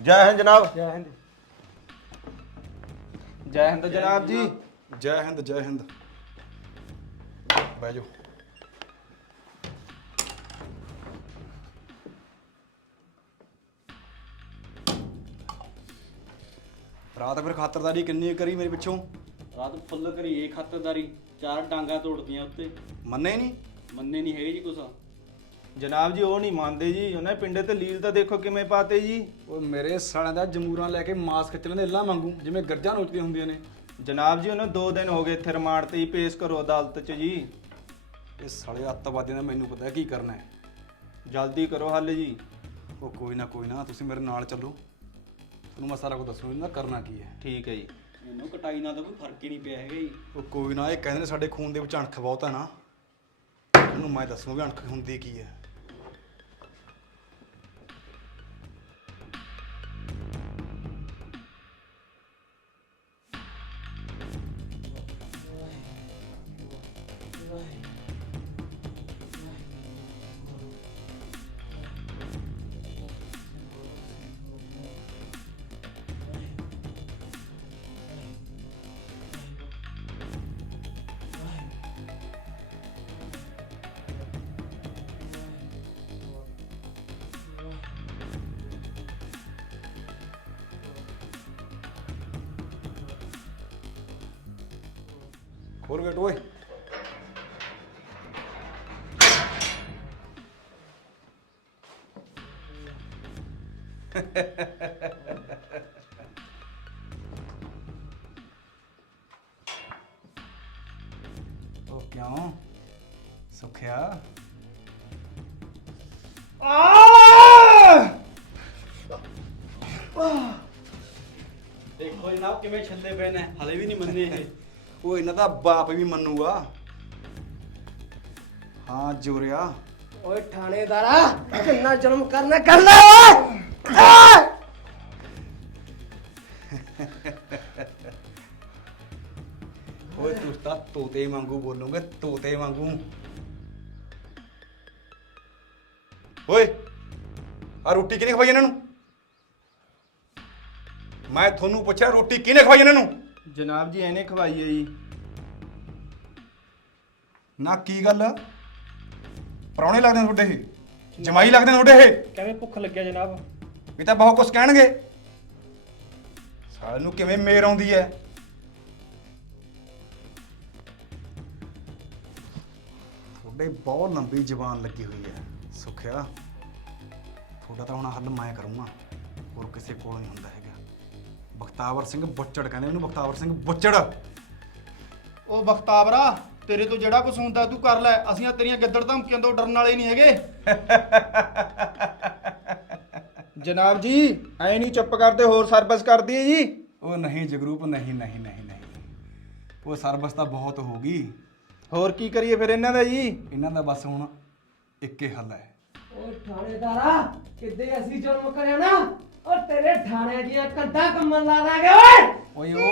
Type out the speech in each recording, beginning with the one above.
ਜੈ ਹਿੰਦ ਜਨਾਬ। ਜੈ ਹਿੰਦ। ਜੈ ਹਿੰਦ ਜਨਾਬ ਜੀ। ਜੈ ਹਿੰਦ ਜੈ ਹਿੰਦ। ਬਹਿ ਜਾਓ। ਰਾਤ ਫਿਰ ਖਾਤਰਦਾਰੀ ਕਿੰਨੀ ਕਰੀ ਮੇਰੇ ਪਿੱਛੋਂ? ਰਾਤ ਫੁੱਲ ਕਰੀਏ ਖਾਤਰਦਾਰੀ ਚਾਰ ਡਾਂਗਾ ਤੋੜਦੀਆਂ ਉੱਤੇ। ਮੰਨੇ ਨਹੀਂ ਮੰਨੇ ਨਹੀਂ ਹੈਗੇ ਜੀ ਕੁਛ। ਜਨਾਬ ਜੀ ਉਹ ਨਹੀਂ ਮੰਨਦੇ ਜੀ। ਉਹਨੇ ਪਿੰਡੇ ਤੇ ਲੀਲ ਤਾਂ ਦੇਖੋ ਕਿਵੇਂ ਪਾਤੇ ਜੀ। ਉਹ ਮੇਰੇ ਸਾਲਿਆਂ ਦਾ ਜਮੂਰਾਂ ਲੈ ਕੇ ਮਾਸ ਖਿੱਚਣ ਦੇ ਇੱਲਾ ਮੰਗੂ ਜਿਵੇਂ ਗੱਜਾਂ ਨੋਚਦੀਆਂ ਹੁੰਦੀਆਂ ਨੇ। ਜਨਾਬ ਜੀ ਉਹਨੇ 2 ਦਿਨ ਹੋ ਗਏ ਇੱਥੇ ਰਿਮਾਂਡ ਤੇ ਹੀ ਪੇਸ਼ ਕਰੋ ਅਦਾਲਤ 'ਚ ਜੀ। ਇਹ ਸਾਲੇ ਅੱਤਵਾਦੀਆਂ ਦਾ ਮੈਨੂੰ ਪਤਾ ਕੀ ਕਰਨਾ ਹੈ। ਜਲਦੀ ਕਰੋ ਹੱਲ ਜੀ। ਉਹ ਕੋਈ ਨਾ ਕੋਈ ਨਾ ਤੁਸੀਂ ਮੇਰੇ ਨਾਲ ਚੱਲੋ। ਤੁਹਾਨੂੰ ਮੈਂ ਸਾਰਾ ਕੁਝ ਦੱਸੂ ਇਹਨਾਂ ਕਰਨਾ ਕੀ ਹੈ। ਠੀਕ ਹੈ ਜੀ। ਇਹਨੂੰ ਕਟਾਈ ਨਾਲ ਤਾਂ ਕੋਈ ਫ਼ਰਕ ਹੀ ਨਹੀਂ ਪਿਆ ਹੈਗਾ ਜੀ। ਉਹ ਕੋਈ ਨਾ ਇਹ ਕਹਿੰਦੇ ਨੇ ਸਾਡੇ ਖੂਨ ਦੇ ਵਿੱਚ ਅਣਖ ਬਹੁਤ ਹੈ ਨਾ। ਉਹਨੂੰ ਮੈਂ ਦੱਸੂ ਵੀ ਅਣਖ ਹੁੰਦੀ ਕੀ ਹੈ। ਗੇਟ ਓਏ। ਉਹ ਕਿਉਂ? ਸੁਖਿਆ? ਦੇਖੋ ਜਨਾਬ ਕਿਵੇਂ ਛੱਲੇ ਪਏ ਨੇ ਹਲੇ ਵੀ ਨਹੀਂ ਮੰਨੇ ਇਹ। ਉਹ ਇਹਨਾਂ ਦਾ ਬਾਪ ਵੀ ਮੰਨੂਗਾ। ਹਾਂ ਜੋਰਿਆ। ਓਏ ਥਾਣੇਦਾਰਾ ਕਿੰਨਾ ਜ਼ੁਲਮ ਕਰਨਾ ਕਰ ਲੈ ਓਏ। ਆ! ਓਏ ਤੂੰ ਤਾਂ ਤੋਤੇ ਵਾਂਗੂ ਬੋਲੋਗੇ ਤੋਤੇ ਵਾਂਗੂ। ਓਏ ਆ ਰੋਟੀ ਕਿਹਨੇ ਖਵਾਈ ਇਹਨਾਂ ਨੂੰ? ਮੈਂ ਤੁਹਾਨੂੰ ਪੁੱਛਿਆ ਰੋਟੀ ਕਿਹਨੇ ਖਵਾਈ ਇਹਨਾਂ ਨੂੰ? ਜਨਾਬ ਜੀ ਇਹਨੇ ਖਵਾਈ ਹੈ ਜੀ। ਨਾ ਕੀ ਗੱਲ? ਪਰੌਣੇ ਲੱਗਦੇ ਨੇ ਤੁਹਾਡੇ ਇਹ? ਜਮਾਈ ਲੱਗਦੇ ਨੇ ਤੁਹਾਡੇ ਇਹ? ਕਿਵੇਂ ਭੁੱਖ ਲੱਗਿਆ ਜਨਾਬ? ਇਹ ਤਾਂ ਬਹੁਤ ਕੁਝ ਕਹਿਣਗੇ। ਸਾਲ ਨੂੰ ਕਿਵੇਂ ਮੇਰ ਆਉਂਦੀ ਹੈ ਤੁਹਾਡੇ ਬਹੁਤ ਲੰਬੀ ਜ਼ਬਾਨ ਲੱਗੀ ਹੋਈ ਹੈ ਸੁਖਿਆ। ਤੁਹਾਡਾ ਤਾਂ ਹੁਣ ਹੱਲ ਮੈਂ ਕਰੂੰਗਾ ਹੋਰ ਕਿਸੇ ਕੋਲ ਨਹੀਂ ਹੁੰਦਾ ਹੈਗਾ। ਬਖਤਾਵਰ ਸਿੰਘ ਬੁੱਚੜ ਕਹਿੰਦੇ ਉਹਨੂੰ ਬਖਤਾਵਰ ਸਿੰਘ ਬੁੱਚੜ। ਉਹ ਬਖਤਾਵਰਾ ਤੇਰੇ ਤੋਂ ਜਿਹੜਾ ਕੁਛ ਹੁੰਦਾ ਤੂੰ ਕਰ ਲੈ ਅਸੀਂ ਆ ਤੇਰੀਆਂ ਗਿੱਦੜ ਧਮਕੀਆਂ ਤੋਂ ਡਰਨ ਵਾਲੇ ਨਹੀਂ ਹੈਗੇ। ਜਨਾਬ ਜੀ ਐ ਨਹੀਂ ਚੁੱਪ ਕਰਦੇ ਹੋਰ ਸਰਵਿਸ ਕਰਦੀ ਹੈ ਜੀ। ਉਹ ਨਹੀਂ ਜਗਰੂਪ ਨਹੀਂ ਨਹੀਂ ਨਹੀਂ ਨਹੀਂ। ਉਹ ਸਰਵਿਸ ਤਾਂ ਬਹੁਤ ਹੋਊਗੀ ਹੋਰ ਕੀ ਕਰੀਏ ਫਿਰ ਇਹਨਾਂ ਦਾ ਜੀ? ਇਹਨਾਂ ਦਾ ਬਸ ਹੁਣ ਇੱਕੇ ਹੱਲ ਹੈ। ਓਏ ਥਾਣੇਦਾਰਾ ਕਿੱਦੇ ਅਸੀਂ ਜ਼ੁਲਮ ਕਰਿਆ ਨਾ? ਓ ਤੇਰੇ ਥਾਣੇ ਦੀਆਂ ਕੰਧਾਂ ਕੰਮਣ ਲਾ ਦਾਂਗੇ ਓਏ! ਓਏ ਓਏ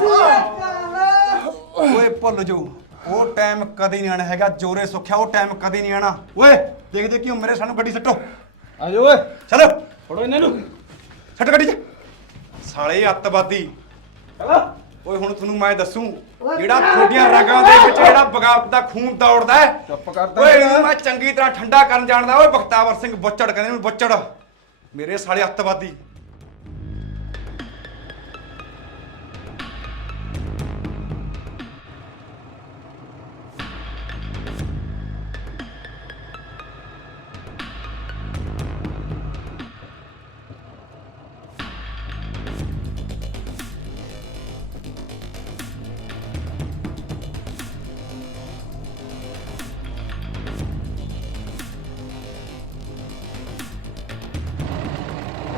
ਸੂਰਤ ਓਏ ਭੁੱਲ ਜੋ ਉਹ ਟਾਈਮ ਕਦੀ ਨਹੀਂ ਆਣਾ ਹੈਗਾ ਜੋਰੇ ਸੁੱਖਿਆ ਉਹ ਟਾਈਮ ਕਦੀ ਨਹੀਂ ਆਣਾ। ਓਏ ਦੇਖਦੇ ਕਿਉਂ ਮੇਰੇ ਸਾਨੂੰ ਗੱਡੀ ਸੱਟੋ। ਆ ਜਾਓ ਓਏ। ਚਲੋ। ਫੜੋ ਇਹਨਾਂ ਨੂੰ। ਸੱਟ ਗੱਡੀ 'ਚ। ਸਾਲੇ ਅੱਤਵਾਦੀ। ਚਲੋ। ਓਏ ਹੁਣ ਤੁਹਾਨੂੰ ਮੈਂ ਦੱਸੂ ਜਿਹੜਾ ਤੁਹਾਡੀਆਂ ਰਗਾਂ ਦੇ ਵਿੱਚ ਜਿਹੜਾ ਬਗਾਵਤ ਦਾ ਖੂਨ ਦੌੜਦਾ ਹੈ ਚੁੱਪ ਕਰਦਾ ਓਏ। ਇਹਨੂੰ ਮੈਂ ਚੰਗੀ ਤਰ੍ਹਾਂ ਠੰਡਾ ਕਰਨ ਜਾਣਦਾ ਓਏ ਬਖਤਾਵਰ ਸਿੰਘ ਬੁੱਚੜ ਕਹਿੰਦੇ ਨੇ ਬੁੱਚੜ ਮੇਰੇ ਸਾਲੇ ਅੱਤਵਾਦੀ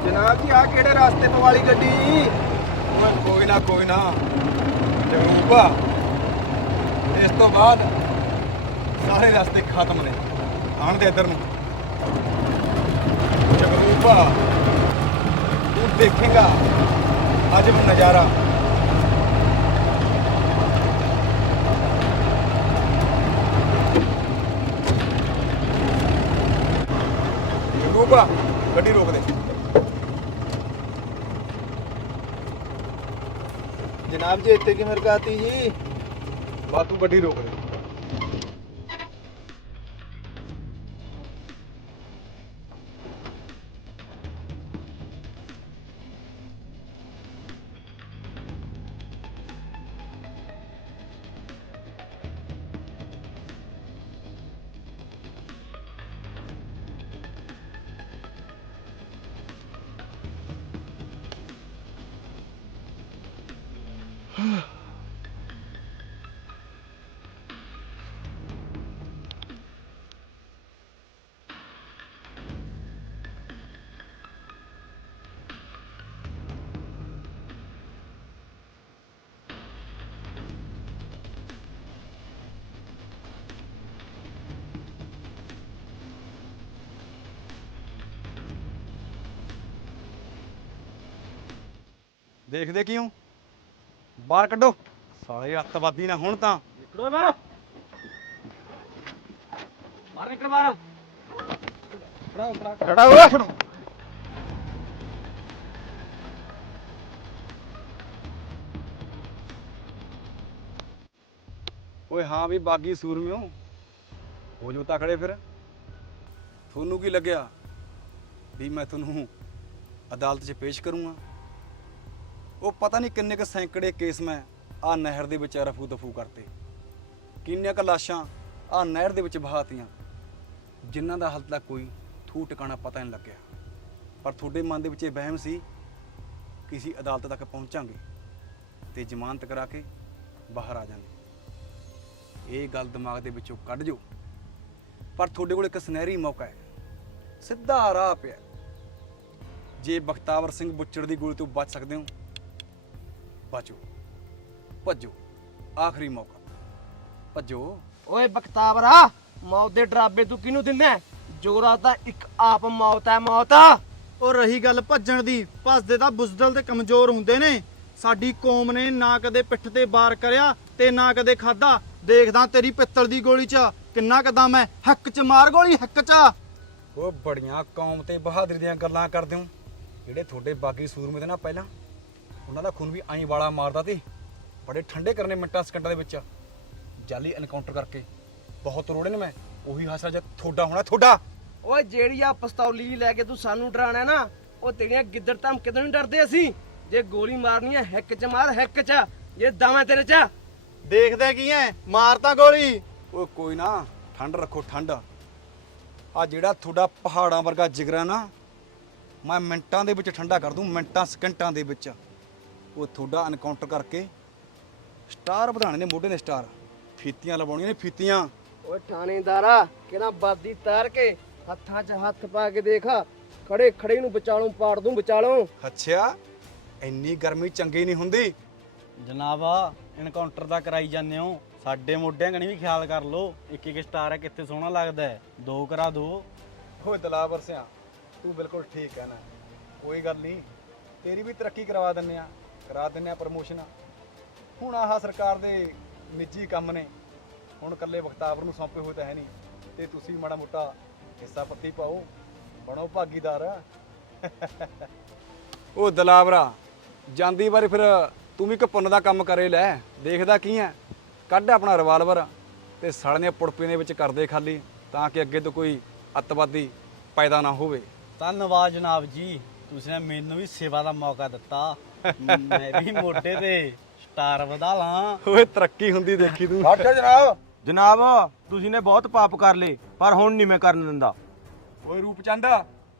ਜਨਾਬ ਜੀ ਆ ਕਿਹੜੇ ਰਾਸਤੇ ਵਾਲੀ ਗੱਡੀ? ਓਏ, ਕੋਈ ਨਾ ਕੋਈ ਨਾ। ਜਗਰੂਪਾ ਇਸ ਤੋਂ ਬਾਅਦ ਸਾਰੇ ਰਸਤੇ ਖਤਮ ਨੇ। ਆਣ ਦੇ ਇੱਧਰ ਨੂੰ। ਜਗਰੂਪਾ ਤੂੰ ਦੇਖੇਗਾ। ਅੱਜ ਮੈਂ ਨਜ਼ਾਰਾ। ਰੂਪਾ ਗੱਡੀ ਰੋਕ ਦੇ। ਜਨਾਬ ਜੀ ਇੱਥੇ ਕਿਵੇਂ ਰਕਾਤੀ ਜੀ? ਬਾ ਤੂੰ ਗੱਡੀ ਰੋਕ ਦੇ ਦੇਖਦੇ ਕਿਉਂ? ਬਾਹਰ ਕੱਢੋ। ਸਾਲੇ ਅੱਤਵਾਦੀ ਨਾ ਹੁਣ ਤਾਂ। ਨਿਕਲੋ ਬਾਹਰ। ਬਾਹਰ ਨਿਕਲ ਬਾਹਰ। ਖੜਾ ਹੋ ਓਏ ਹਾਂ ਵੀ ਬਾਗੀ ਸੂਰਮਿਓ। ਹੋ ਜੋ ਤਕੜੇ ਫਿਰ। ਤੁਹਾਨੂੰ ਕੀ ਲੱਗਿਆ ਵੀ ਮੈਂ ਤੁਹਾਨੂੰ ਅਦਾਲਤ 'ਚ ਪੇਸ਼ ਕਰੂੰਗਾ? ਉਹ ਪਤਾ ਨਹੀਂ ਕਿੰਨੇ ਕ ਸੈਂਕੜੇ ਕੇਸ ਮੈਂ ਆ ਨਹਿਰ ਦੇ ਵਿੱਚ ਰਫੂ ਦਫੂ ਕਰਤੇ। ਕਿੰਨੀਆਂ ਕ ਲਾਸ਼ਾਂ ਆ ਨਹਿਰ ਦੇ ਵਿੱਚ ਬਹਾਤੀਆਂ ਜਿਨ੍ਹਾਂ ਦਾ ਹਾਲ ਤੱਕ ਕੋਈ ਥੂ ਟਿਕਾਣਾ ਪਤਾ ਨਹੀਂ ਲੱਗਿਆ। ਪਰ ਤੁਹਾਡੇ ਮਨ ਦੇ ਵਿੱਚ ਇਹ ਵਹਿਮ ਸੀ ਕਿਸੇ ਅਦਾਲਤ ਤੱਕ ਪਹੁੰਚਾਂਗੇ ਤੇ ਜ਼ਮਾਨਤ ਕਰਾ ਕੇ ਬਾਹਰ ਆ ਜਾਾਂਗੇ। ਇਹ ਗੱਲ ਦਿਮਾਗ ਦੇ ਵਿੱਚੋਂ ਕੱਢ ਜੋ। ਪਰ ਤੁਹਾਡੇ ਕੋਲ ਇੱਕ ਸੁਨਹਿਰੀ ਮੌਕਾ ਹੈ। ਸਿੱਧਾ ਰਾਹ ਪਿਆ ਜੇ ਬਖਤਾਵਰ ਸਿੰਘ ਬੁੱਚੜ ਦੀ ਗੋਲੀ ਤੋਂ ਬਚ ਸਕਦੇ ਹੋ ਬਚੋ ਭੱਜੋ। ਆਖਰੀ ਮੌਕਾ। ਭੱਜੋ। ਓਏ ਬਖਤਾਵਰਾ ਮੌਤ ਦੇ ਡਰਾਬੇ ਤੂੰ ਕਿਹਨੂੰ ਦਿੰਦਾ? ਜੋਰਾ ਤਾਂ ਇੱਕ ਆਪ ਮੌਤ ਹੈ ਮੌਤ। ਉਹ ਰਹੀ ਗੱਲ ਭੱਜਣ ਦੀ। ਭੱਜਦੇ ਤਾਂ ਬੁਜ਼ਦਲ ਤੇ ਕਮਜ਼ੋਰ ਹੁੰਦੇ ਨੇ। ਸਾਡੀ ਕੌਮ ਨੇ ਨਾ ਕਦੇ ਪਿੱਠ ਤੇ ਵਾਰ ਕਰਿਆ ਤੇ ਨਾ ਕਦੇ ਖਾਦਾ ਦੇਖਦਾ ਤੇਰੀ ਪਿੱਤਲ ਦੀ ਗੋਲੀ 'ਚ। ਕਿੰਨਾ ਕਦਮ ਹੈ। ਹੱਕ 'ਚ ਮਾਰ ਗੋਲੀ ਹੱਕ 'ਚ। ਉਹ ਬੜੀਆਂ ਕੌਮ ਤੇ ਬਹਾਦਰੀ ਦੀਆਂ ਗੱਲਾਂ ਕਰਦੇ ਹੋ। ਜਿਹੜੇ ਤੁਹਾਡੇ ਬਾਗੀ ਸੂਰਮੇ ਦੇ ਨਾ ਪਹਿਲਾਂ। ਉਹਨਾਂ ਦਾ ਖੂਨ ਵੀ ਆਈ ਵਾਲਾ ਮਾਰਦਾ ਸੀ ਬੜੇ ਠੰਡੇ ਕਰਨੇ ਮਿੰਟਾਂ ਸਕਿੰਟਾਂ ਦੇ ਵਿੱਚ। ਜਾਲੀ ਐਨਕਾਊਂਟਰ ਕਰਕੇ ਬਹੁਤ ਰੋੜੇ ਨੇ ਮੈਂ ਉਹੀ ਹਾਸਾ ਜੇ ਤੁਹਾਡਾ ਹੋਣਾ ਤੁਹਾਡਾ। ਓਏ ਜਿਹੜੀ ਆ ਪਿਸਤੌਲੀ ਲੈ ਕੇ ਤੂੰ ਸਾਨੂੰ ਡਰਾਣਾ ਨਾ ਉਹ ਤੇਰੀਆਂ ਗਿੱਦੜ ਧਮਕੇ ਤੋਂ ਨਹੀਂ ਡਰਦੇ ਅਸੀਂ। ਜੇ ਗੋਲੀ ਮਾਰਨੀ ਹੈ ਹਿੱਕ 'ਚ ਮਾਰ ਹਿੱਕ 'ਚ। ਜੇ ਹੈ ਤੇਰੇ 'ਚ। ਦੇਖਦੇ ਕੀ ਐ ਮਾਰ ਤਾਂ ਗੋਲੀ। ਉਹ ਕੋਈ ਨਾ ਠੰਡ ਰੱਖੋ ਠੰਡ। ਆ ਜਿਹੜਾ ਤੁਹਾਡਾ ਪਹਾੜਾਂ ਵਰਗਾ ਜਿਗਰਾ ਨਾ ਮੈਂ ਮਿੰਟਾਂ ਦੇ ਵਿੱਚ ਠੰਡਾ ਕਰ ਦੂੰ ਮਿੰਟਾਂ ਸਕਿੰਟਾਂ ਦੇ ਵਿੱਚ। ਉਹ ਤੁਹਾਡਾ ਐਨਕਾਊਂਟਰ ਕਰਕੇ ਸਟਾਰ ਵਧਾਣੇ ਨੇ ਮੋਢੇ ਨੇ ਸਟਾਰ ਫੀਤੀਆਂ ਲਵਾਉਣੀਆਂ ਨੇ ਫੀਤੀਆਂ। ਓਏ ਥਾਣੇਦਾਰਾ ਕਿਹਨਾਂ ਬਾਦੀ ਤਾਰ ਕੇ ਹੱਥਾਂ 'ਚ ਹੱਥ ਪਾ ਕੇ ਦੇਖ। ਖੜੇ ਖੜੇ ਨੂੰ ਵਿਚਾਲੋਂ ਪਾੜ ਦੂੰ ਵਿਚਾਲੋਂ ਅੱਛਾ ਇੰਨੀ ਗਰਮੀ ਚੰਗੀ ਨਹੀਂ ਹੁੰਦੀ। ਜਨਾਬ ਇਨਕਾਊਂਟਰ ਦਾ ਕਰਾਈ ਜਾਂਦੇ ਹੋ। ਸਾਡੇ ਮੋਢਿਆਂ ਕਣੀ ਵੀ ਖਿਆਲ ਕਰ ਲਓ ਇੱਕ ਇੱਕ ਸਟਾਰ ਹੈ ਕਿੱਥੇ ਸੋਹਣਾ ਲੱਗਦਾ ਹੈ। ਦੋ ਕਰਾ ਦੋ। ਓਏ ਦਲਾਵਰ ਸਿਆ ਤੂੰ ਬਿਲਕੁਲ ਠੀਕ ਕਹਿਣਾ ਕੋਈ ਗੱਲ ਨਹੀਂ ਤੇਰੀ ਵੀ ਤਰੱਕੀ ਕਰਵਾ ਦਿੰਨੇ ਆ ਕਰਾ ਦਿੰਨੇ ਆ ਪ੍ਰਮੋਸ਼ਨ ਹੁਣ ਆਹ ਸਰਕਾਰ ਦੇ ਨਿੱਜੀ ਕੰਮ ਨੇ। ਹੁਣ ਕੱਲੇ ਬਖਤਾਵਰ ਨੂੰ ਸੌਂਪੇ ਹੋਏ ਤਾਂ ਹੈ ਨਹੀਂ। ਤੇ ਤੁਸੀਂ ਮਾੜਾ ਮੋਟਾ ਹਿੱਸਾ ਪੱਤੀ ਪਾਓ ਬਣੋ ਭਾਗੀਦਾਰ। ਉਹ ਦਲਾਵਰਾ ਜਾਂਦੀ ਵਾਰੀ ਫਿਰ ਤੂੰ ਵੀ ਇੱਕ ਪੁੰਨ ਦਾ ਕੰਮ ਕਰੇ ਲੈ ਦੇਖਦਾ ਕੀ ਐ? ਕੱਢ ਆਪਣਾ ਰਿਵਾਲਵਰ ਤੇ ਸਾਲੀਆਂ ਪੁੜਪੀਆਂ ਦੇ ਵਿੱਚ ਕਰਦੇ ਖਾਲੀ ਤਾਂ ਕਿ ਅੱਗੇ ਤੋਂ ਕੋਈ ਅੱਤਵਾਦੀ ਪੈਦਾ ਨਾ ਹੋਵੇ। ਧੰਨਵਾਦ ਜਨਾਬ ਜੀ ਤੁਸੀਂ ਨੇ ਮੈਨੂੰ ਵੀ ਸੇਵਾ ਦਾ ਮੌਕਾ ਦਿੱਤਾ। ਮੈਂ ਵੀ ਮੋਢੇ ਤੇ ਸਟਾਰ ਵਧਾ ਲਾਂ। ਓਏ ਤਰੱਕੀ ਹੁੰਦੀ ਦੇਖੀ ਤੂੰ। ਜਨਾਬ। ਜਨਾਬ ਤੁਸੀਂ ਨੇ ਬਹੁਤ ਪਾਪ ਕਰ ਲਏ ਪਰ ਹੁਣ ਨਹੀਂ ਮੈਂ ਕਰਨ ਦਿੰਦਾ। ਓਏ ਰੂਪਚੰਦ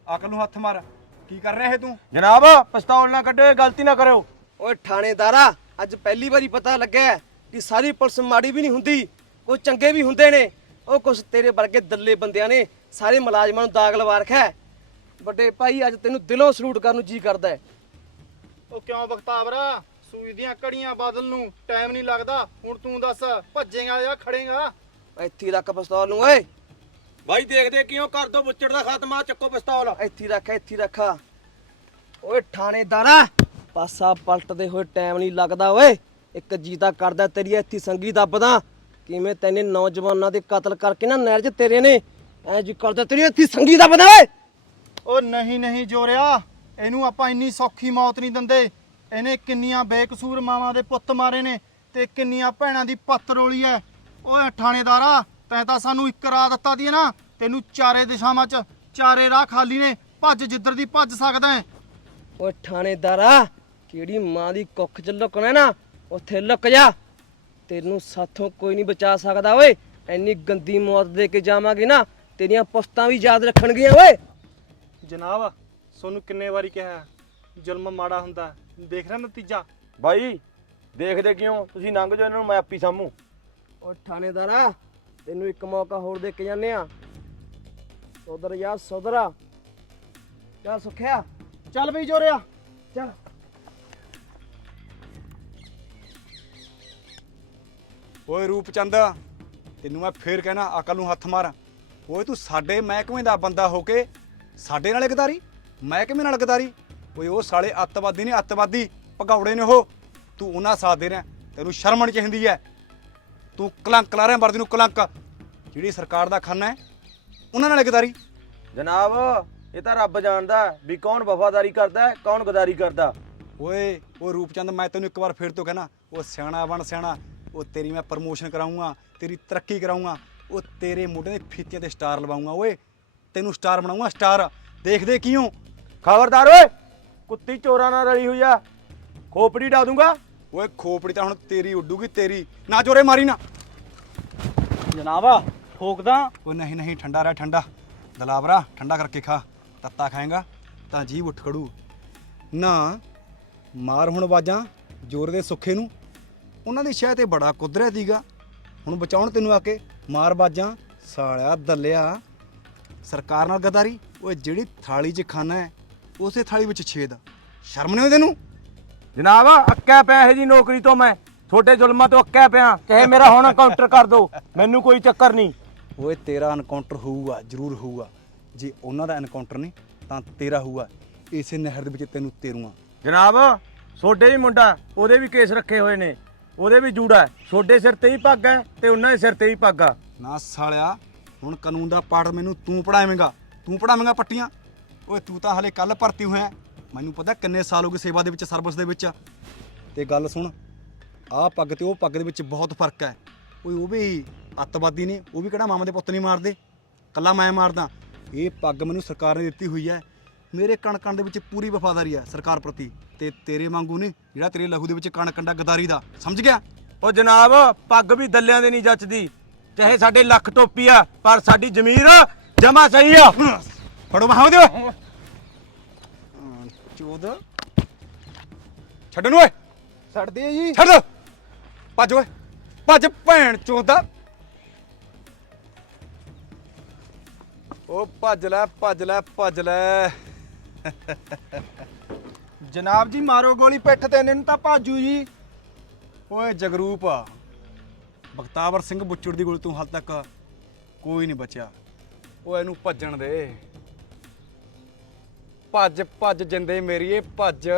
ਅਕਲ ਨੂੰ ਹੱਥ ਮਾਰ। ਕੀ ਕਰ ਰਿਹਾ ਇਹ ਤੂੰ? ਜਨਾਬ ਪਿਸਤੌਲ ਨਾ ਕੱਢੋ ਇਹ ਗਲਤੀ ਨਾ ਕਰਿਓ। ਓਏ ਥਾਣੇਦਾਰਾ ਅੱਜ ਪਹਿਲੀ ਵਾਰੀ ਪਤਾ ਲੱਗਿਆ ਕਿ ਸਾਰੀ ਪੁਲਿਸ ਮਾੜੀ ਵੀ ਨਹੀਂ ਹੁੰਦੀ ਕੋਈ ਚੰਗੇ ਵੀ ਹੁੰਦੇ ਨੇ। ਉਹ ਕੁਛ ਤੇਰੇ ਵਰਗੇ ਦੱਲੇ ਬੰਦਿਆਂ ਨੇ ਸਾਰੇ ਮੁਲਾਜ਼ਮਾਂ ਨੂੰ ਦਾਗ ਲਵਾ ਰੱਖਿਆ ਹੈ। ਵੱਡੇ ਭਾਈ ਅੱਜ ਤੈਨੂੰ ਦਿਲੋਂ ਸਲੂਟ ਕਰਨ ਨੂੰ ਜੀ ਕਰਦਾ ਹੈ। ਉਹ ਕਿਉਂ ਬਖਤਾਵਰਾ ਸੂਈ ਦੀਆਂ ਕੜੀਆਂ ਬਦਲ ਨੂੰ ਟਾਈਮ ਨਹੀਂ ਲੱਗਦਾ। ਹੁਣ ਤੂੰ ਦੱਸ ਭੱਜੇਗਾ ਜਾਂ ਖੜੇਗਾ? ਇੱਥੇ ਰੱਖ ਪਿਸਤੌਲ ਨੂੰ ਓਏ। ਭਾਈ ਦੇਖਦੇ ਕਿਉਂ ਕਰ ਦੋ ਬੁੱਚੜ ਦਾ ਖਾਤਮਾ ਚੱਕੋ ਪਿਸਤੌਲ। ਇੱਥੇ ਰੱਖ ਇੱਥੇ ਰੱਖ। ਓਏ ਥਾਣੇਦਾਰਾ ਪਾਸਾ ਪਲਟਦੇ ਹੋਏ ਟਾਈਮ ਨਹੀਂ ਲੱਗਦਾ ਓਏ। ਇੱਕ ਜੀਤਾ ਕਰਦਾ ਤੇਰੀ ਇੱਥੇ ਸੰਗੀ ਦੱਬਦਾ। ਕਿਵੇਂ ਤੈਨੇ ਨੌਜਵਾਨਾਂ ਦੇ ਕਤਲ ਕਰਕੇ ਨਾ ਨਹਿਰ 'ਚ ਤੇਰੇ ਨੇ? ਐ ਜੀ ਕਰਦਾ ਤੇਰੀ ਇੱਥੇ ਸੰਗੀ ਦੱਬਦਾ ਓਏ। ਉਹ ਨਹੀਂ ਨਹੀਂ ਜੋਰਿਆ। ਇਹਨੂੰ ਆਪਾਂ ਇੰਨੀ ਸੌਖੀ ਮੌਤ ਨਹੀਂ ਦਿੰਦੇ। ਇਹਨੇ ਕਿੰਨੀਆਂ ਬੇਕਸੂਰ ਮਾਵਾਂ ਦੇ ਪੁੱਤ ਮਾਰੇ ਨੇ ਤੇ ਕਿੰਨੀਆਂ ਭੈਣਾਂ ਦੀ ਪੱਤ ਰੋਲੀ ਐ। ਓਏ ਥਾਣੇਦਾਰਾ ਤੈਂ ਤਾਂ ਸਾਨੂੰ ਇੱਕ ਰਾਹ ਦਿੱਤਾ ਦੀ ਨਾ। ਤੈਨੂੰ ਚਾਰੇ ਦਿਸ਼ਾਵਾਂ 'ਚ ਚਾਰੇ ਰਾਹ ਖਾਲੀ ਨੇ। ਭੱਜ ਜਿੱਧਰ ਦੀ ਭੱਜ ਸਕਦਾ ਹੈ ਓਏ ਥਾਣੇਦਾਰਾ ਕਿਹੜੀ ਮਾਂ ਦੀ ਕੁੱਖ ਚ ਲੁਕਣਾ ਨਾ ਉੱਥੇ ਲੁਕ ਜਾ। ਤੈਨੂੰ ਸਾਥੋਂ ਕੋਈ ਨਹੀਂ ਬਚਾ ਸਕਦਾ ਓਏ। ਐਨੀ ਗੰਦੀ ਮੌਤ ਦੇ ਕੇ ਜਾਵਾਂਗੇ ਨਾ ਤੇਰੀਆਂ ਪੁਸਤਾਂ ਵੀ ਯਾਦ ਰੱਖਣਗੀਆਂ ਓਏ। ਜਨਾਬ ਤੁਹਾਨੂੰ ਕਿੰਨੇ ਵਾਰੀ ਕਿਹਾ ਜ਼ੁਲਮ ਮਾੜਾ ਹੁੰਦਾ ਦੇਖ ਰਿਹਾ ਨਤੀਜਾ? ਬਾਈ ਦੇਖਦੇ ਕਿਉਂ? ਤੁਸੀਂ ਲੰਘ ਜਾਓ ਇਹਨਾਂ ਨੂੰ ਮੈਂ ਆਪੀ ਸਾਮੂ ਓ ਥਾਣੇਦਾਰਾ ਤੈਨੂੰ ਇੱਕ ਮੌਕਾ ਹੋਰ ਦੇ ਕੇ ਜਾਂਦੇ ਆ ਸੋਦਰ ਯਾ ਸੋਦਰਾ। ਚੱਲ ਸੁਖਿਆ ਚੱਲ ਬਈ ਜੋਰਿਆ ਚੱਲ। ਓਏ ਰੂਪਚੰਦ ਤੈਨੂੰ ਮੈਂ ਫੇਰ ਕਹਿਣਾ ਅਕਲ ਨੂੰ ਹੱਥ ਮਾਰ। ਓਏ ਤੂੰ ਸਾਡੇ ਮਹਿਕਮੇ ਦਾ ਬੰਦਾ ਹੋ ਕੇ ਸਾਡੇ ਨਾਲ ਗਦਾਰੀ ਮਹਿਕਮੇ ਨਾਲ ਗਦਾਰੀ? ਓਏ ਉਹ ਸਾਲੇ ਅੱਤਵਾਦੀ ਨੇ ਅੱਤਵਾਦੀ ਭਗੌੜੇ ਨੇ ਉਹ। ਤੂੰ ਉਹਨਾਂ ਸਾਥ ਦੇ ਰਿਹਾ ਤੈਨੂੰ ਸ਼ਰਮ ਆਉਣੀ ਚਾਹੀਦੀ ਹੈ ਤੂੰ ਕਲੰਕ ਲਾ ਰਿਹਾ ਵਰਦੀ ਨੂੰ ਕਲੰਕ। ਜਿਹੜੀ ਸਰਕਾਰ ਦਾ ਖਾਨਾ ਹੈ ਉਹਨਾਂ ਨਾਲ ਗਦਾਰੀ। ਜਨਾਬ ਇਹ ਤਾਂ ਰੱਬ ਜਾਣਦਾ ਵੀ ਕੌਣ ਵਫਾਦਾਰੀ ਕਰਦਾ ਹੈ ਕੌਣ ਗਦਾਰੀ ਕਰਦਾ। ਓਏ ਉਹ ਰੂਪਚੰਦ ਮੈਂ ਤੈਨੂੰ ਇੱਕ ਵਾਰ ਫੇਰ ਤੋਂ ਕਹਿਣਾ ਉਹ ਸਿਆਣਾ ਬਣ ਸਿਆਣਾ ਉਹ ਤੇਰੀ ਮੈਂ ਪ੍ਰਮੋਸ਼ਨ ਕਰਾਉਂਗਾ ਤੇਰੀ ਤਰੱਕੀ ਕਰਾਉਂਗਾ ਉਹ ਤੇਰੇ ਮੋਢੇ ਦੇ ਫੀਤਿਆਂ ਤੇ ਸਟਾਰ ਲਵਾਉਂਗਾ ਓਏ ਤੈਨੂੰ ਸਟਾਰ ਬਣਾਉਂਗਾ ਸਟਾਰ। ਦੇਖਦੇ ਕਿਉਂ? ਖਬਰਦਾਰ ਓਏ ਕੁੱਤੀ ਚੋਰਾਂ ਨਾਲ ਰਲੀ ਹੋਈ ਆ। ਖੋਪੜੀ ਡਾ ਦੂੰਗਾ। ਓਏ ਖੋਪੜੀ ਤਾਂ ਹੁਣ ਤੇਰੀ ਉੱਡੂਗੀ ਤੇਰੀ। ਨਾ ਜੋਰੇ ਮਾਰੀ ਨਾ। ਜਨਾਬਾ ਠੋਕਦਾ। ਓ ਨਹੀਂ ਨਹੀਂ ਠੰਡਾ ਰਹਿ ਠੰਡਾ। ਦਲਾਵਰਾ ਠੰਡਾ ਕਰਕੇ ਖਾ। ਤੱਤਾ ਖਾਏਗਾ ਤਾਂ ਜੀਭ ਉੱਠ ਖੜੂ। ਨਾ ਮਾਰ ਹੁਣ ਬਾਜਾਂ ਜੋਰ ਦੇ ਸੁੱਖੇ ਨੂੰ। ਉਹਨਾਂ ਦੀ ਸ਼ਹਿ ਤੇ ਬੜਾ ਕੁਦਰਤ ਦੀਗਾ ਹੁਣ ਬਚਾਉਣ ਤੈਨੂੰ ਆ ਕੇ ਮਾਰ ਬਾਜਾਂ ਸਾਲਿਆ ਦੱਲਿਆ। ਸਰਕਾਰ ਨਾਲ ਗਦਾਰੀ। ਓਏ ਜਿਹੜੀ ਥਾਲੀ 'ਚ ਖਾਣਾ ਹੈ ਉਸੇ ਥਾਲੀ ਵਿੱਚ ਛੇਦ ਸ਼ਰਮ ਨਹੀਂ ਆਉਂਦੀ ਤੈਨੂੰ? ਜਨਾਬ ਅੱਕਿਆ ਪਿਆ ਇਹ ਜੀ ਨੌਕਰੀ ਤੋਂ ਮੈਂ। ਛੋਟੇ ਜ਼ੁਲਮਾਂ ਤੋਂ ਅੱਕਿਆ ਪਿਆ। ਚਾਹੇ ਮੇਰਾ ਹੁਣ ਕਾਊਂਟਰ ਕਰ ਦਿਓ ਮੈਨੂੰ ਕੋਈ ਚੱਕਰ ਨਹੀਂ। ਓਏ ਤੇਰਾ ਐਨਕਾਊਂਟਰ ਹੋਊਗਾ ਜ਼ਰੂਰ ਹੋਊਗਾ। ਜੇ ਉਹਨਾਂ ਦਾ ਐਨਕਾਊਂਟਰ ਨਹੀਂ ਤਾਂ ਤੇਰਾ ਹੋਊਗਾ। ਇਸੇ ਨਹਿਰ ਦੇ ਵਿੱਚ ਤੈਨੂੰ ਤੇਰੂਆਂ ਜਨਾਬ ਛੋਡੇ ਵੀ ਮੁੰਡਾ ਉਹਦੇ ਵੀ ਕੇਸ ਰੱਖੇ ਹੋਏ ਨੇ। ਉਹਦੇ ਵੀ ਜੂੜਾ ਛੋਡੇ ਸਿਰ ਤੇ ਹੀ ਪੱਗ ਹੈ ਤੇ ਉਹਨਾਂ ਦੇ ਸਿਰ ਤੇ ਹੀ ਪੱਗ ਆ। ਨਾ ਸਾਲਿਆ ਹੁਣ ਕਾਨੂੰਨ ਦਾ ਪਾਠ ਮੈਨੂੰ ਤੂੰ ਪੜਾਵੇਂਗਾ ਤੂੰ ਪੜਾਵੇਂਗਾ ਪੱਟੀਆਂ। ਓਏ ਤੂੰ ਤਾਂ ਹਲੇ ਕੱਲ ਭਰਤੀ ਹੋਇਆ। ਮੈਨੂੰ ਪਤਾ ਕਿੰਨੇ ਸਾਲ ਹੋ ਗਏ ਸੇਵਾ ਦੇ ਵਿੱਚ ਸਰਵਿਸ ਦੇ ਵਿੱਚ। ਤੇ ਗੱਲ ਸੁਣ ਆਹ ਪੱਗ ਤੇ ਉਹ ਪੱਗ ਦੇ ਵਿੱਚ ਬਹੁਤ ਫ਼ਰਕ ਹੈ। ਓਏ ਉਹ ਵੀ ਅੱਤਵਾਦੀ ਨੇ ਉਹ ਵੀ ਕਿਹੜਾ ਮਾਮਾ ਦੇ ਪੁੱਤ ਨਹੀਂ ਮਾਰਦੇ? ਕੱਲਾ ਮੈਂ ਮਾਰਦਾ। ਇਹ ਪੱਗ ਮੈਨੂੰ ਸਰਕਾਰ ਨੇ ਦਿੱਤੀ ਹੋਈ ਹੈ। ਮੇਰੇ ਕਣ ਕਣ ਦੇ ਵਿੱਚ ਪੂਰੀ ਵਫਾਦਾਰੀ ਹੈ ਸਰਕਾਰ ਪ੍ਰਤੀ। ਤੇ ਤੇਰੇ ਵਾਂਗੂ ਨਹੀਂ ਜਿਹੜਾ ਤੇਰੇ ਲਹੂ ਦੇ ਵਿੱਚ ਕਣ ਕੰਡਾ ਗਦਾਰੀ ਦਾ। ਸਮਝ ਗਿਆ? ਉਹ ਜਨਾਬ ਪੱਗ ਵੀ ਦੱਲਿਆਂ ਦੇ ਨਹੀਂ ਜੱਚਦੀ। ਚਾਹੇ ਸਾਡੇ ਲੱਖ ਟੋਪੀ ਆ ਪਰ ਸਾਡੀ ਜ਼ਮੀਰ ਜਮਾ ਸਹੀ ਆ। ਫੜੋ ਬਾਹਾਂ ਦੇ ਚੋਦ। ਛੱਡ ਨੂੰ ਓਏ। ਛੱਡਦੇ ਆ ਜੀ। ਛੱਡ ਭੱਜ ਓਏ। ਭੱਜ ਭੈਣ ਚੋਦਾ ਉਹ ਭੱਜ ਲੈ ਭੱਜ ਲੈ ਭੱਜ ਲੈ। ਜਨਾਬ ਜੀ ਮਾਰੋ ਗੋਲੀ ਪਿੱਠ ਤੇ ਇਹਨੂੰ ਤਾਂ ਭਾਜੂ ਜੀ। ਓਏ ਜਗਰੂਪ। ਬਖਤਾਵਰ ਸਿੰਘ ਬੁੱਚੜ ਦੀ ਗੋਲੀ ਤੋਂ ਹਾਲ ਤੱਕ ਕੋਈ ਨਹੀਂ ਬਚਿਆ। ਓਏ ਇਹਨੂੰ ਭੱਜਣ ਦੇ। ਭੱਜ ਭੱਜ ਜਿੰਦੇ ਮੇਰੀਏ ਭੱਜ।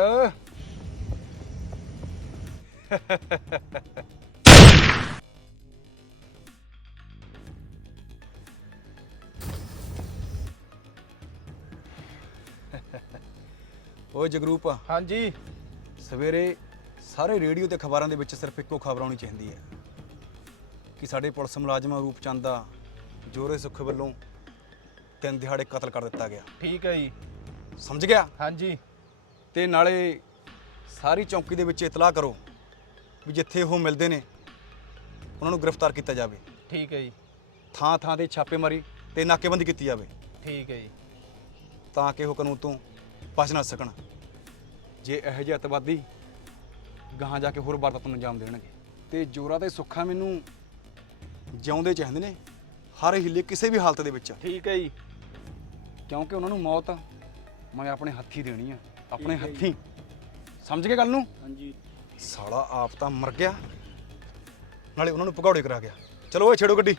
ਓਏ ਜਗਰੂਪ। ਹਾਂਜੀ। ਸਵੇਰੇ ਸਾਰੇ ਰੇਡੀਓ ਤੇ ਖਬਰਾਂ ਦੇ ਵਿੱਚ ਸਿਰਫ ਇੱਕੋ ਖਬਰ ਆਉਣੀ ਚਾਹੀਦੀ ਹੈ। ਕਿ ਸਾਡੇ ਪੁਲਿਸ ਮੁਲਾਜ਼ਮ ਰੂਪਚੰਦ ਦਾ ਜੋਰੇ ਸੁੱਖ ਵੱਲੋਂ ਤਿੰਨ ਦਿਹਾੜੇ ਕਤਲ ਕਰ ਦਿੱਤਾ ਗਿਆ। ਠੀਕ ਹੈ ਜੀ। ਸਮਝ ਗਿਆ? ਹਾਂਜੀ। ਤੇ ਨਾਲੇ ਸਾਰੀ ਚੌਂਕੀ ਦੇ ਵਿੱਚ ਇਤਲਾਹ ਕਰੋ ਵੀ ਜਿੱਥੇ ਉਹ ਮਿਲਦੇ ਨੇ ਉਹਨਾਂ ਨੂੰ ਗ੍ਰਿਫਤਾਰ ਕੀਤਾ ਜਾਵੇ। ਠੀਕ ਹੈ ਜੀ। ਥਾਂ ਥਾਂ ਤੇ ਛਾਪੇਮਾਰੀ ਤੇ ਨਾਕੇਬੰਦੀ ਕੀਤੀ ਜਾਵੇ। ਠੀਕ ਹੈ ਜੀ। ਤਾਂ ਕਿ ਉਹ ਕਾਨੂੰਨ ਤੋਂ ਬਚ ਨਾ ਸਕਣ। ਜੇ ਇਹੋ ਜਿਹੇ ਅਤਵਾਦੀ ਗਾਹਾਂ ਜਾ ਕੇ ਹੋਰ ਵਾਰਦਾਤਾਂ ਨੂੰ ਅੰਜਾਮ ਦੇਣਗੇ। ਤੇ ਜੋਰਾ ਤੇ ਸੁੱਖਾ ਮੈਨੂੰ ਜਿਉਂਦੇ ਚਾਹੀਦੇ ਨੇ ਹਰ ਹਿੱਲੇ ਕਿਸੇ ਵੀ ਹਾਲਤ ਦੇ ਵਿੱਚ। ਠੀਕ ਹੈ ਜੀ। ਕਿਉਂਕਿ ਉਹਨਾਂ ਨੂੰ ਮੌਤ ਮੈਂ ਆਪਣੇ ਹੱਥੀ ਦੇਣੀ ਆ ਆਪਣੇ ਹੱਥੀ। ਸਮਝ ਗਏ ਗੱਲ ਨੂੰ? ਹਾਂਜੀ। ਸਾਲਾ ਆਪ ਤਾਂ ਮਰ ਗਿਆ। ਨਾਲੇ ਉਹਨਾਂ ਨੂੰ ਭਗੌੜੇ ਕਰਾ ਗਿਆ। ਚਲੋ ਓਏ ਛੇੜੋ ਗੱਡੀ।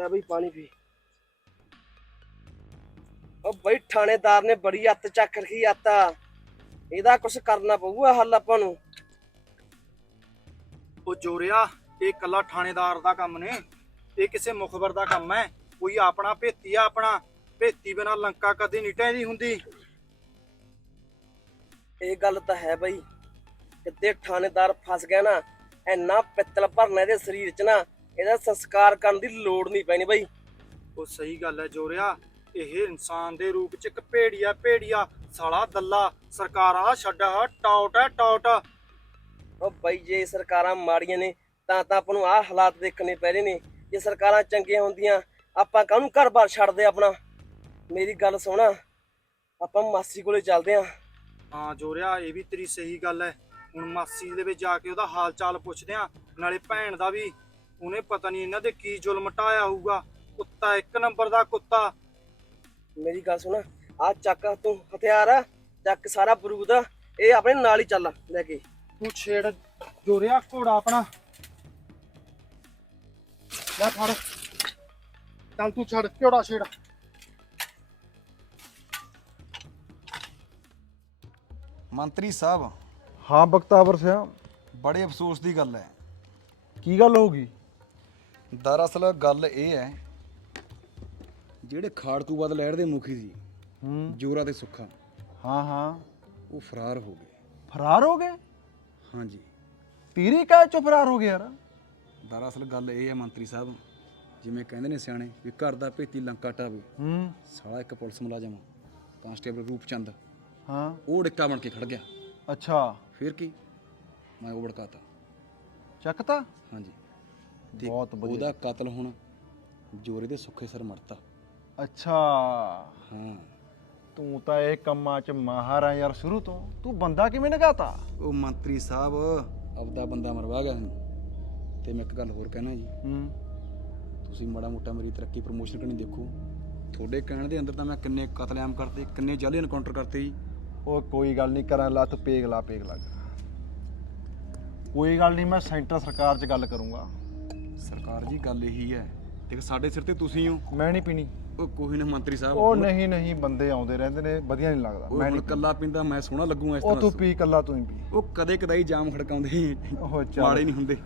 ਲੈ ਬਈ ਪਾਣੀ ਪੀ। ਉਹ ਬਈ ਥਾਣੇਦਾਰ ਨੇ ਬੜੀ ਅੱਤ ਚੱਕ ਰਖੀ ਆਤਾ ਇਹਦਾ ਕੁਝ ਕਰਨਾ ਪਊਗਾ ਹੱਲ ਆਪਾਂ ਨੂੰ। ਉਹ ਜੋਰਿਆ ਇਹ ਕੱਲਾ ਥਾਣੇਦਾਰ ਦਾ ਕੰਮ ਨੇ। ਇਹ ਕਿਸੇ ਮੁਖਬਰ ਦਾ ਕੰਮ ਹੈ। ਕੋਈ ਆਪਣਾ ਭੇਤੀ ਆ ਆਪਣਾ। ਭੇਤੀ ਬਿਨਾ ਲੰਕਾ ਕਦੀ ਨਹੀਂ ਟਹਿਦੀ ਹੁੰਦੀ। ਇਹ ਗੱਲ ਤਾਂ ਹੈ ਬਈ। ਕਿਤੇ ਥਾਣੇਦਾਰ ਫਸ ਗਿਆ ਨਾ ਐਨਾ ਪਿੱਤਲ ਭਰਨਾ ਇਹਦੇ ਸਰੀਰ 'ਚ ਨਾ ਇਹਦਾ ਸੰਸਕਾਰ ਕਰਨ ਦੀ ਲੋੜ ਨਹੀਂ ਪੈਣੀ ਬਈ। ਉਹ ਸਹੀ ਗੱਲ ਹੈ ਜੋਰਿਆ ਇਹ ਇਨਸਾਨ ਦੇ ਰੂਪ ਚ ਇੱਕ ਭੇੜੀਆ ਭੇੜੀਆ ਸਾਲਾ ਦੱਲਾ ਸਰਕਾਰਾਂ ਦਾ ਛੱਡਾ ਹੋਇਆ ਟੌਟ ਹੈ ਟੌਟ। ਉਹ ਬਈ ਜੇ ਸਰਕਾਰਾਂ ਮਾੜੀਆਂ ਨੇ ਤਾਂ ਤਾਂ ਆਪਾਂ ਨੂੰ ਆਹ ਹਾਲਾਤ ਦੇਖਣੇ ਪੈ ਰਹੇ ਨੇ। ਜੇ ਸਰਕਾਰਾਂ ਚੰਗੀਆਂ ਹੁੰਦੀਆਂ ਆਪਾਂ ਕਾਹਨੂੰ ਘਰ-ਬਾਰ ਛੱਡਦੇ ਆਪਣਾ? ਮੇਰੀ ਗੱਲ ਸੁਣ ਆਪਾਂ ਮਾਸੀ ਕੋਲੇ ਚੱਲਦੇ ਆਂ ਹਾਂ ਜੋਰਿਆ ਇਹ ਵੀ ਤੇਰੀ ਸਹੀ ਗੱਲ ਹੈ। ਹੁਣ ਮਾਸੀ ਦੇ ਵਿੱਚ ਜਾ ਕੇ ਉਹਦਾ ਹਾਲ ਚਾਲ ਪੁੱਛਦੇ ਆ ਨਾਲੇ ਭੈਣ ਦਾ ਵੀ। ਉਹਨੇ ਪਤਾ ਨਹੀਂ ਇਹਨਾਂ ਦੇ ਕੀ ਜ਼ੁਲਮ ਟਾਇਆ ਹੋਊਗਾ। ਕੁੱਤਾ ਇੱਕ ਨੰਬਰ ਦਾ ਕੁੱਤਾ। ਮੇਰੀ ਗੱਲ ਸੁਣ ਆ ਚੱਕ ਤੂੰ ਹਥਿਆਰ ਆ ਚੱਕ ਸਾਰਾ ਬਰੂਦ ਇਹ ਆਪਣੇ ਨਾਲ ਹੀ ਚੱਲ ਲੈ ਕੇ। ਤੂੰ ਛੇੜ ਜੋਰਿਆ ਘੋੜਾ ਆਪਣਾ। ਲੈ ਫੜ। ਚੱਲ ਤੂੰ ਛੱਡ ਘੋੜਾ ਛੇੜ। ਮੰਤਰੀ ਸਾਹਿਬ। ਹਾਂ ਬਖਤਾਵਰ ਸਿਆ। ਬੜੇ ਅਫਸੋਸ ਦੀ ਗੱਲ ਹੈ। ਕੀ ਗੱਲ ਹੋ ਗਈ? ਦਰਅਸਲ ਗੱਲ ਇਹ ਹੈ ਜਿਹੜੇ ਖਾੜਕੂਬਾਦ ਲਹਿਰ ਦੇ ਮੁਖੀ ਸੀ ਹੂੰ। ਜੋਰਾ ਤੇ ਸੁੱਖਾ ਹਾਂ ਹਾਂ। ਉਹ ਫਰਾਰ ਹੋ ਗਏ। ਫਰਾਰ ਹੋ ਗਏ? ਹਾਂਜੀ। ਤੀਰੀ ਕਾ ਚੋਂ ਫਰਾਰ ਹੋ ਗਏ ਯਾਰ? ਦਰਅਸਲ ਗੱਲ ਇਹ ਹੈ ਮੰਤਰੀ ਸਾਹਿਬ ਜਿਵੇਂ ਕਹਿੰਦੇ ਨੇ ਸਿਆਣੇ ਵੀ ਘਰ ਦਾ ਭੇਤੀ ਲੰਕਾ ਟਾਵੇ ਹੂੰ। ਸਾਲਾ ਇੱਕ ਪੁਲਿਸ ਮੁਲਾਜ਼ਮ ਕਾਂਸਟੇਬਲ ਰੂਪਚੰਦ ਹਾਂ। ਉਹ ਡਿੱਕਾ ਬਣ ਕੇ ਖੜ ਗਿਆ। ਅੱਛਾ। ਫਿਰ ਕੀ? ਮੈਂ ਉਹ ਭੜਕਾਤਾ। ਚੱਕਤਾ? ਹਾਂਜੀ। ਤੇ ਬਹੁਤ ਵਧੀਆ। ਉਹਦਾ ਕਤਲ ਹੁਣ ਜੋਰੇ ਦੇ ਸੁੱਖੇ ਸਰ ਮਰਤਾ। ਅੱਛਾ। ਹਾਂ। ਤੂੰ ਤਾਂ ਇਹ ਕੰਮਾਂ 'ਚ ਮਾਹਰ ਆ ਯਾਰ ਸ਼ੁਰੂ ਤੋਂ। ਤੂੰ ਬੰਦਾ ਕਿਵੇਂ ਨਗਾਤਾ? ਉਹ ਮੰਤਰੀ ਸਾਹਿਬ ਆਪਦਾ ਬੰਦਾ ਮਰਵਾ ਗਿਆ ਹੁਣ ਤੇ ਮੈਂ ਇੱਕ ਗੱਲ ਹੋਰ ਕਹਿਣਾ ਜੀ। ਹੂੰ। ਤੁਸੀਂ ਮਾੜਾ ਮੋਟਾ ਮੇਰੀ ਤਰੱਕੀ ਪ੍ਰਮੋਸ਼ਨ ਕਰਨੀ ਦੇਖੋ। ਤੁਹਾਡੇ ਕਹਿਣ ਦੇ ਅੰਦਰ ਤਾਂ ਮੈਂ ਕਿੰਨੇ ਕਤਲੇਆਮ ਕਰਤੇ ਕਿੰਨੇ ਜਾਲੀ ਐਨਕਾਊਂਟਰ ਕਰਤੇ ਜੀ। ਉਹ ਕੋਈ ਗੱਲ ਨਹੀਂ ਕਰਾਂ ਲਾ ਤੂੰ ਪੇਗ ਲਾ ਪੇਗ ਲਾ। ਕੋਈ ਗੱਲ ਨਹੀਂ ਮੈਂ ਸੈਂਟਰ ਸਰਕਾਰ 'ਚ ਗੱਲ ਕਰੂੰਗਾ। ਸਰਕਾਰ ਜੀ ਗੱਲ ਇਹੀ ਹੈ। ਦੇਖ ਸਾਡੇ ਸਿਰ ਤੇ ਤੁਸੀਂ ਹੋ। ਮੈਂ ਨਹੀਂ ਪੀਣੀ। ਉਹ ਕੋਈ ਨਾ ਮੰਤਰੀ ਸਾਹਿਬ। ਉਹ ਨਹੀਂ ਨਹੀਂ ਬੰਦੇ ਆਉਂਦੇ ਰਹਿੰਦੇ ਨੇ ਵਧੀਆ ਨਹੀਂ ਲੱਗਦਾ। ਉਹ ਮੈਂ ਨਹੀਂ ਕੱਲਾ ਪੀਂਦਾ ਮੈਂ ਸੋਹਣਾ ਲੱਗੂ ਇਸ ਉਹ ਤਰ੍ਹਾਂ ਤੂੰ ਪੀ ਕੱਲਾ ਤੂੰ ਹੀ ਪੀ। ਉਹ ਕਦੇ ਕਦਾਈ ਜਾਮ ਖੜਕਾਉਂਦੇ। ਉਹ ਚੱਲ। ਮਾੜੇ ਨਹੀਂ ਹੁੰਦੇ।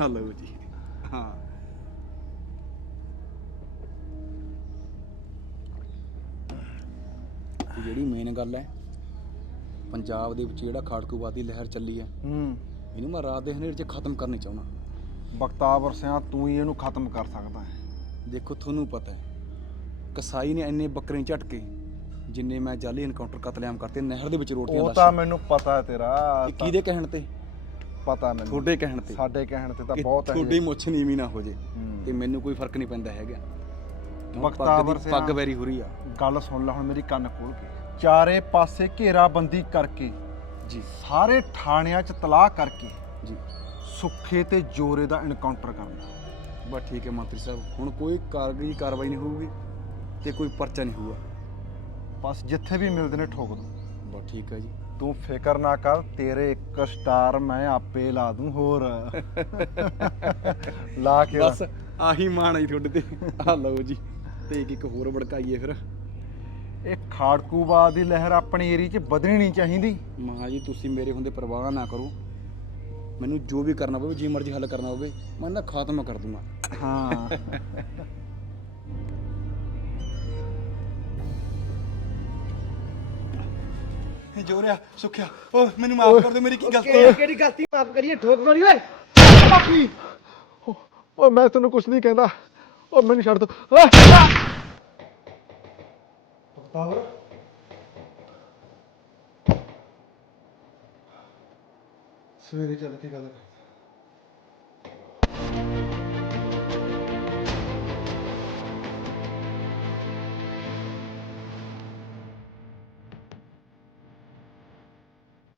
ਆ ਲਓ ਜੀ। ਹਾਂ। ਜਿਹੜੀ ਮੇਨ ਗੱਲ ਹੈ ਪੰਜਾਬ ਦੇ ਵਿੱਚ ਜਿਹੜਾ ਖਾੜਕੂਵਾਦੀ ਲਹਿਰ ਚੱਲੀ ਹੈ ਹੂੰ। ਇਹਨੂੰ ਮੈਂ ਰਾਤ ਦੇ ਹਨੇਰੇ 'ਚ ਖਤਮ ਕਰਨੀ ਚਾਹੁੰਦਾ। ਬਖਤਾਵਰ ਸਿਆ ਤੂੰ ਹੀ ਇਹਨੂੰ ਖਤਮ ਕਰ ਸਕਦਾ ਹੈ। ਦੇਖੋ ਤੁਹਾਨੂੰ ਪਤਾ ਹੈ ਕਸਾਈ ਨੇ ਇੰਨੇ ਬੱਕਰੇ ਝਟਕੇ ਜਿੰਨੇ ਮੈਂ ਜਾਲੀ ਐਨਕਾਊਂਟਰ ਕਤਲੇਆਮ ਕਰਤੇ ਨਹਿਰ ਦੇ ਵਿੱਚ ਰੋਟੀਆਂ ਉਹ ਤਾਂ ਮੈਨੂੰ ਪਤਾ ਹੈ ਤੇਰਾ ਕਿਹਦੇ ਕਹਿਣ ਤੇ? ਪਤਾ ਮੈਨੂੰ। ਤੁਹਾਡੇ ਕਹਿਣ ਤੇ। ਸਾਡੇ ਕਹਿਣ ਤੇ ਤਾਂ ਬਹੁਤ ਹੈ। ਤੁਹਾਡੀ ਮੁੱਛ ਨੀਵੀਂ ਨਾ ਹੋ ਜੇ। ਤੇ ਮੈਨੂੰ ਕੋਈ ਫ਼ਰਕ ਨਹੀਂ ਪੈਂਦਾ ਹੈਗਾ। ਬਖਤਾਵਰ ਸਿਆਂ। ਪੱਗ ਵੈਰੀ ਹੋ ਰਹੀ ਆ। ਗੱਲ ਸੁਣ ਲੈ ਹੁਣ ਮੇਰੀ ਕੰਨ ਖੋਲ ਕੇ। ਚਾਰੇ ਪਾਸੇ ਘੇਰਾਬੰਦੀ ਕਰਕੇ ਜੀ। ਸਾਰੇ ਥਾਣਿਆਂ 'ਚ ਤਲਾਹ ਕਰਕੇ ਜੀ। ਸੁੱਖੇ ਤੇ ਜੋਰੇ ਦਾ ਐਨਕਾਊਂਟਰ ਕਰਨਾ। ਬਸ ਠੀਕ ਹੈ ਮੰਤਰੀ ਸਾਹਿਬ ਹੁਣ ਕੋਈ ਕਾਰਗਰੀ ਕਾਰਵਾਈ ਨਹੀਂ ਹੋਊਗੀ ਤੇ ਕੋਈ ਪਰਚਾ ਨਹੀਂ ਹੋਊਗਾ। ਬਸ ਜਿੱਥੇ ਵੀ ਮਿਲਦੇ ਨੇ ਠੋਕ ਦੂੰ ਬਸ ਠੀਕ ਹੈ ਜੀ। ਤੂੰ ਫਿਕਰ ਨਾ ਕਰ ਤੇਰੇ ਇੱਕ ਸਟਾਰ ਮੈਂ ਆਪੇ ਲਾ ਦੂੰ ਹੋਰ। ਲਾ ਕੇ ਬਸ ਆਹੀ ਮਾਣ ਆਈ ਤੁਹਾਡੇ ਤੇ। ਆ ਲਓ ਜੀ ਤੇ ਇੱਕ ਇੱਕ ਹੋਰ ਭੜਕਾਈਏ ਫਿਰ। ਇਹ ਖਾੜਕੂਬਾਦ ਦੀ ਲਹਿਰ ਆਪਣੀ ਏਰੀਆ 'ਚ ਵਧਣੀ ਨਹੀਂ ਚਾਹੀਦੀ। ਮਹਾ ਜੀ ਤੁਸੀਂ ਮੇਰੇ ਹੁੰਦੇ ਪਰਵਾਹ ਨਾ ਕਰੋ। ਮੈਨੂੰ ਜੋ ਵੀ ਕਰਨਾ ਪਵੇ ਜੀ ਮਰਜ਼ੀ ਹੱਲ ਕਰਨਾ ਹੋਵੇ ਮੈਂ ਨਾ ਖਾਤਮਾ ਕਰ ਦੂੰਗਾ। ਹਾਂ। ਜੋਰਿਆ ਸੁਖਿਆ। ਓ ਮੈਨੂੰ ਮਾਫ ਕਰ ਦਿਓ ਮੇਰੀ ਕੀ ਕਿਹੜੀ ਕਿਹੜੀ ਗਲਤੀ? ਮਾਫ ਕਰੀਏ ਠੋਕ ਮਾਰੀ ਓਏ। ਓ ਮੈਂ ਤੈਨੂੰ ਕੁਝ ਨਹੀਂ ਕਹਿੰਦਾ। ਓ ਮੈਨੂੰ ਛੱਡ ਦੋ। ਸਵੇਰੇ ਚੱਲ ਕੇ ਗੱਲ